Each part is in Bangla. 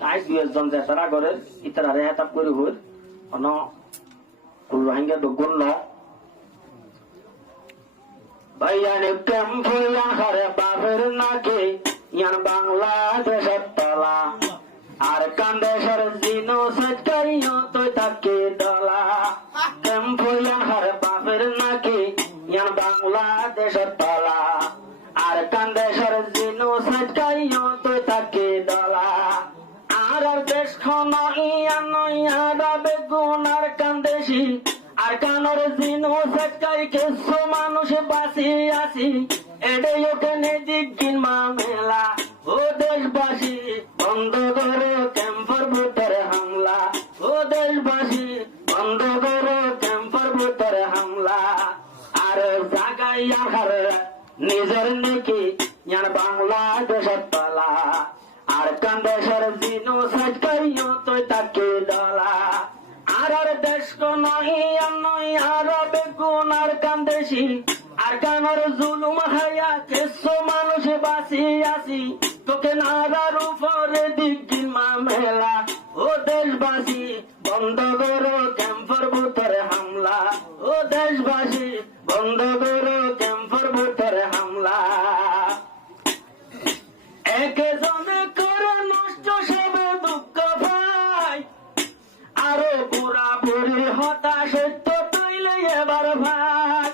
আইস 20 জন যারা করে ইতারে হেতাপ করে হই অন রোহিঙ্গা দগুন ন ভাইয়ানে ক্যাম্প হইয়া হারে বাপের নাকে ইয়ান বাংলাদেশের তলা আর কান্দেশের জিনো সচাইও তুই তাকে দলা ক্যাম্প হইয়া হারে বাপের নাকে ইয়ান বাংলাদেশের তলা আর কান্দেশের জিনো সচাইও তুই তাকে দলা আর দেশ খন ইয়ান ইয়াদা বেগুন আর কান্দেশি আর কানর জিনো সচাই কিছু মানুষ বাসি আসি এটাই ওখানে দিকিন মামেলা ও দেশবাসী বন্ধ করো ক্যাম্পার ভোটারে হামলা ও দেশবাসী বন্ধ করো ক্যাম্পার ভোটারে হামলা আর জাগাইয়া হার নিজের নেকি ইয়ার বাংলাদেশের পালা আর কান্দেশের জিনো সচাইও তুই তাকে দলা আর দেশ কোন আর বেগুন আর কান্দেশি আর কানর জুলুম হাইয়া কিছু মানুষ বাসি আসি তোকে নারার উপরে দিকিন মামেলা ও দেশবাসী বন্ধ করো ক্যাম্পার ভোটারে হামলা ও দেশবাসী বন্ধ করো ক্যাম্পার ভোটারে হামলা একজনে করে নষ্ট সবে দুঃখ ভাই আরো বুড়া বুড়ি হতাশ তো তৈলে এবার ভাই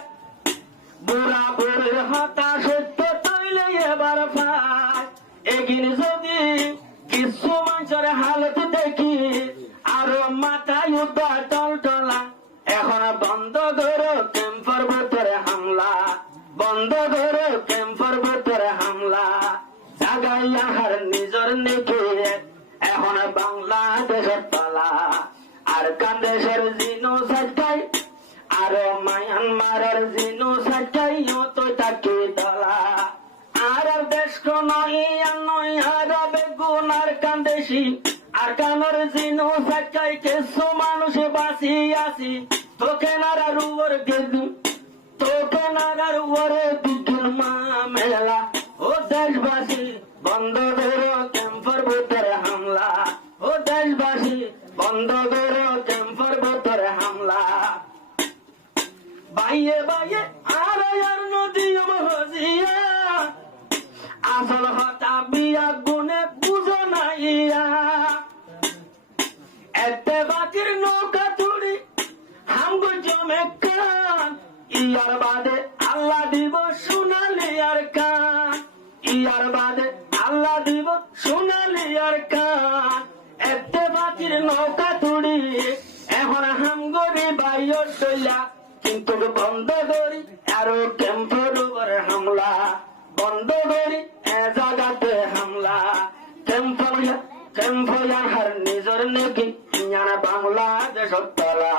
বুড়া বুড়ির হতাশ তো তৈলে এবার ভাই এগিন যদি কিছু মানুষের হালত দেখি আরো মাথায় উঠা টলটলা এখন বন্ধ করো ক্যাম্পার ভোটারে হামলা বন্ধ করো ক্যাম্পার ভোটারে হামলা জাগাইয়া হার নিজের নেকে এখন বাংলাদেশের তলা আর কান্দেশের জিনো সচাই আর মায়ানমারের জিনো সচাইও তো তাকে দলা আর দেশ কোন আর বেগুন আর কান্দেশি আর কানর জিনো সচাই কিছু মানুষ বাসি আসি তোকে নারার উপর গেদু তোকে নারার উপরে দিকিন মামেলা ও দেশবাসী বন্ধ করো ক্যাম্পার ভোটারে হামলা ও দেশবাসী বন্ধ করো ক্যাম্পার ভোটারে হামলা বাইয়ে বাইয়ে আর নদী হজিয়া আসল হতা বিয়া গুনে বুঝো নাইয়া এতে বাকির নৌকা তুড়ি হামগো জমে কান ইয়ার বাদে আল্লাহ দিব সোনালি আর কান ইয়ার বাদে আল্লাহ দিব সোনালি আর কান এতে বাকির নৌকা তুড়ি এখন হামগরি বাইর চইলা কিন্তু বন্ধ করি আরো ক্যাম্পের উপরে হামলা বন্ধ করি এ জায়গাতে হামলা ক্যাম্পয়ার হার নিজের নেকি ইয়ানা বাংলাদেশ তলা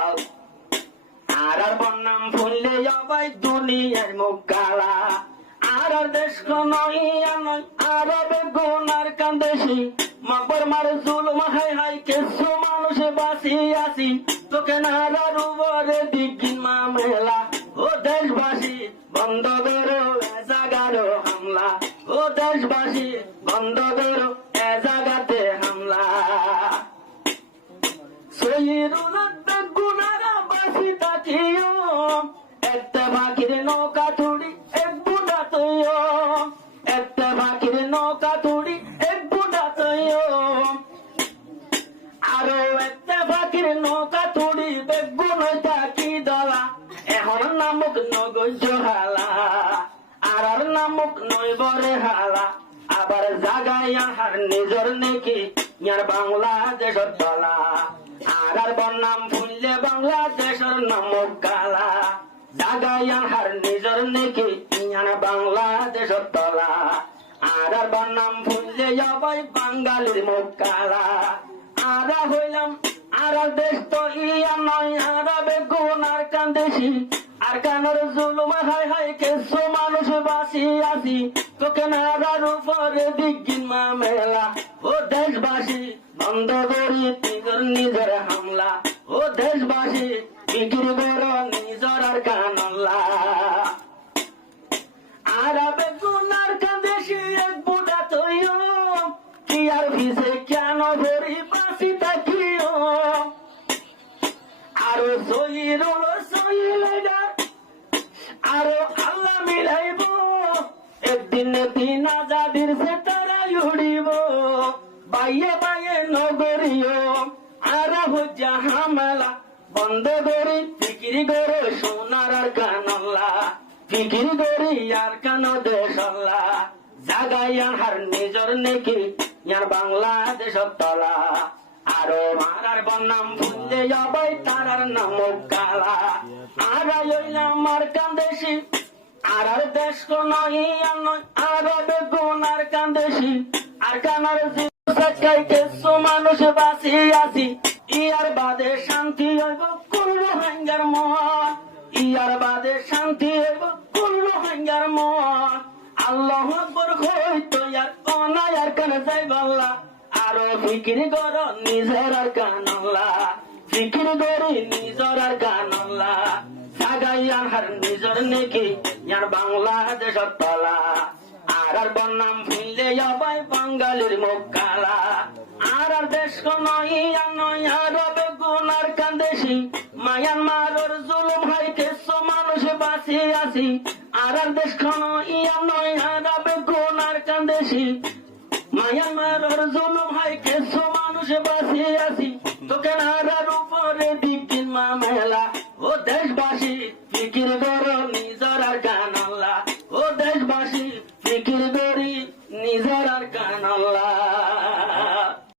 আর বন্যাম ফুললে যাবাই দুনিয়ার মুখ কালা আর দেশ কোন আর বেগুন আর কান্দেশি মকবর মার জুলুম হাই হাই কিছু মানুষ বাসি আসি তোকে নারার উপরে দিকিন মামেলা ও দেশবাসী বন্ধ করো এ জাগারো হামলা ও দেশবাসী বন্ধ করো এ জাগাতে হামলা সহিরুল বেগুনারা বাসি তাকিও একটা বাকির নৌকা তুড়ি এক বুড়া তুইও একটা বাকির নৌকা তুড়ি এক বুড়া তুইও আরো একটা বাকির নৌকা তুড়ি বেগুন তাকি দলা এখন নামুক নগজ হালা আর নামুক নইবরে হালা আবার জাগাইয়া হার নিজের নেকি ইয়ার বাংলাদেশের তলা আর বন্যাম ফুললে বাংলাদেশের নামক কালা জাগাইয়া হার নিজের নেকি ইয়ার বাংলাদেশের তলা আর বন্যাম ফুললে যাবাই বাঙালির মুখ কালা আর হইলাম আর দেশ তো ইয়া নয় আর বেগুন আর কান্দেশি আর কানর জুলুম হাই হাই কিছু মানুষ বাসি আসি তোকে নারার উপরে দিকিন মামেলা ও দেশবাসী বন্ধ করি নিজের হামলা ও দেশবাসী বিক্রি করো নিজের আর কানল্লা আর বেগুন আর কান্দেশি এক বুড়া তৈয় কি আর ভিসে কেন জিরুল সইলাইডার আরো আল্লাহ মিলাইব একদিন দিন আজাদির সে তারা উড়িব বাইয়ে বাইয়ে নগরীয় আর হজ্জা হামেলা বন্ধ করি ফিকিরি করে সোনার আর কানল্লা ফিকিরি করি আর কান দেশল্লা জাগাইয়ান হার নিজর নেকি ইয়ার বাংলাদেশ তলা আরো মারার বনাম ভুললে যাবাই তারার নাম কালা আর হইলাম আর কান্দেশি আর দেশ কোন ইয়ার নয় আর বেগুন আর কান্দেশি আর কানার কিছু মানুষ বাঁচি আছি ইয়ার বাদে শান্তি হইব কোন হাঙ্গার মন ইয়ার বাদে শান্তি হইব কোন হাঙ্গার মন আল্লাহ আকবার হইতো ইয়ার কোনায় আর কানে যাই বাংলা আরো ফিকির কর নিজের আর কানল্লা ফিকির করি নিজের আর কানল্লা সাগাইয়ার হার নিজের নেকি ইয়ার বাংলাদেশ তলা আর বনাম ফিরলে যাবাই বাঙালির মুখ কালা আর দেশ কোন ইয়া নয় আর বেগুন আর কান্দেশি মায়ানমারের জুলুম হাইতে মানুষ বাঁচি আছি আর দেশ কোন ইয়া নয় আর বেগুন আর কান্দেশি মায়ানমারের জুলুম হাইতে মানুষ বাঁচি আছি তোকে আর উপরে দিকিন মামেলা